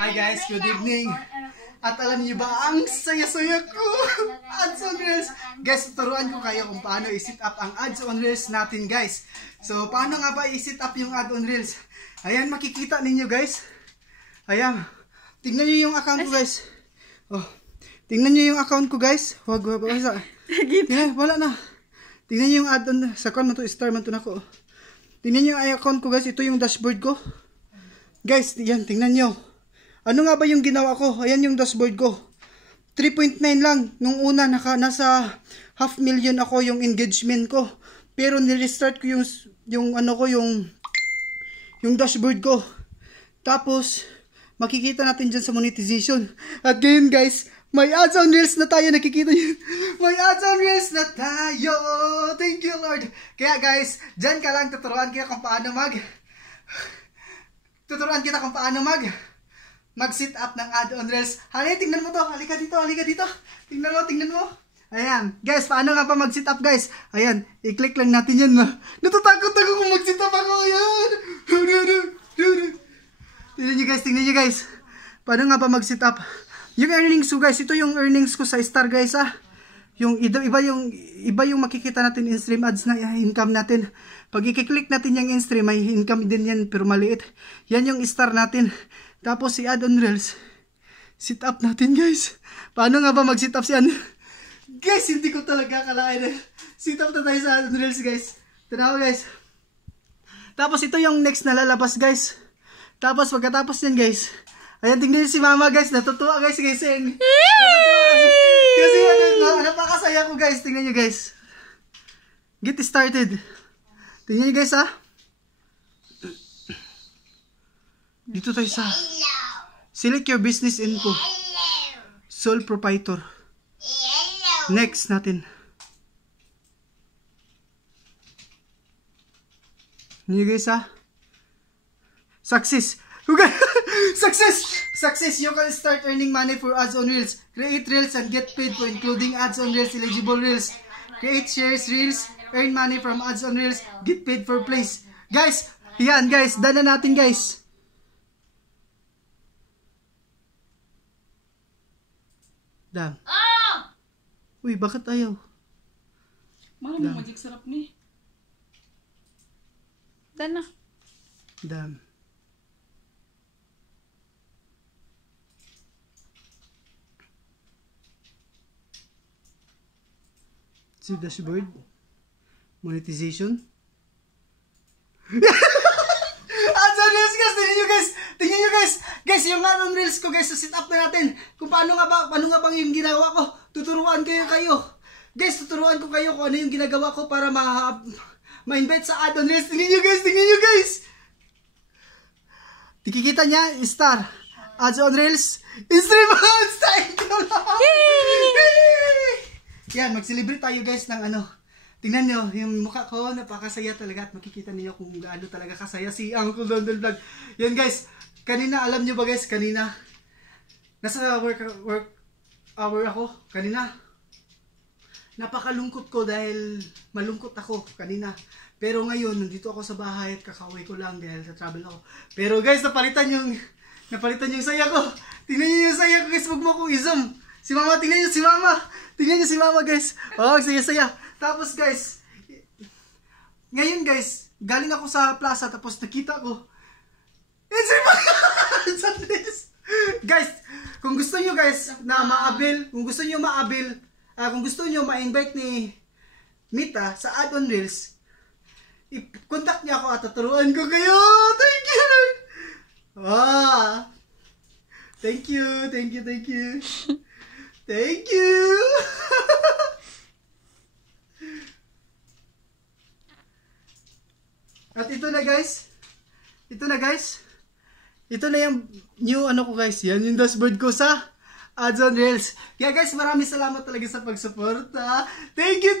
Hi guys, good evening. At alam niyo ba, ang saya-saya ko. Ads on Reels. Guys, tuturuan ko kayo kung paano i-set up ang Ads on Reels natin guys. So, paano nga ba i-set up yung Ads on Reels? Ayan, makikita ninyo guys. Ayan. Tingnan niyo yung account ko guys. Oh. Tingnan niyo yung account ko guys. Wag. Tingnan, wala na. Tingnan niyo yung add-on. Sa account man to, star man to na ko. Tingnan niyo yung account ko guys. Ito yung dashboard ko. Guys, yan, tingnan niyo. Ano nga ba yung ginawa ko? Ayan yung dashboard ko. 3.9 lang. Nung una, nasa 500,000 ako yung engagement ko. Pero nirestart ko yung dashboard ko. Tapos, makikita natin dyan sa monetization. At ngayon guys, may Ads on Reels na tayo. Nakikita nyo. May Ads on Reels na tayo. Thank you Lord. Kaya guys, dyan ka lang tuturuan kita kung paano mag-set up ng Ads on Reels. Halika, tingnan mo to. Halika dito. Tingnan mo. Ayan. Guys, paano nga pa mag-set up guys? Ayan. I-click lang natin yan. Natatakot ako kung mag-set up ako. Ayan. Tingnan nyo guys. Paano nga pa mag-set up? Yung earnings ko guys. Ito yung earnings ko sa Star guys ah. Yung iba yung makikita natin in-stream ads na income natin. Pag i-click natin yung in-stream, may income din yan pero maliit. Yan yung Star natin. Tapos si Ads on Reels, set up natin guys. Paano nga ba mag-set up siyan? Guys, hindi ko talaga akalain. Set up na tayo sa Ads on Reels guys. Tanawa guys. Tapos ito yung next na lalabas guys. Tapos pagkatapos yan guys. Ayan, tingnan si mama guys. Natutuwa guys kasi. Kasi napakasaya ko guys. Tingnan nyo guys. Get started. Tingnan nyo guys ha. Dito tayo sa select your business info. Sole proprietor. Next natin. Tingnan nyo guys ha. Success. Success! You can start earning money for Ads on Reels. Create Reels and get paid for including Ads on Reels eligible Reels. Create shares Reels. Earn money from Ads on Reels. Get paid for plays. Guys, yan guys. Dala natin guys. Dam. Uy, bakit ayaw? Mahal mo magic sarap ni. Dana. Dam. See dashboard, monetization. Ads on Reels guys, tingnan nyo guys. Guys, yung Ads on Reels ko guys, set up na natin. Kung paano nga bang yung ginawa ko. Tuturuan kayo. Guys, tuturuan ko kayo kung ano yung ginagawa ko para ma-invite sa Ads on Reels. Tingnan nyo guys. Tikikita niya, Star. Ads on Reels. Stream ads. Thank you Lord. Yan, mag-celebrate tayo guys ng ano. Tingnan nyo, yung mukha ko, napakasaya talaga at makikita niyo kung gaano talaga kasaya si Uncle Dondel Vlog. Yan guys, kanina, alam nyo ba guys, kanina, nasa work hour ako, kanina. Napakalungkot ko dahil malungkot ako kanina. Pero ngayon, nandito ako sa bahay at kakauwi ko lang dahil sa travel ako. Pero guys, napalitan yung saya ko. Tingnan nyo yung saya ko guys, wag mo akong i-zoom. Si mama, tingnan nyo si mama guys. Oh, saya. Tapos guys, ngayon guys, galing ako sa plaza tapos nakita ko. It's guys, kung gusto nyo guys na kung gusto nyo ma-invite ni Mita sa Ads on Reels, i-contact niya ako at tuturuan ko kayo. Thank you. Thank you. Thank you! At ito na guys. Ito na yung new ano ko guys. Yan yung dashboard ko sa Ads on Reels. Kaya guys, maraming salamat talaga sa pagsuporta. Thank you!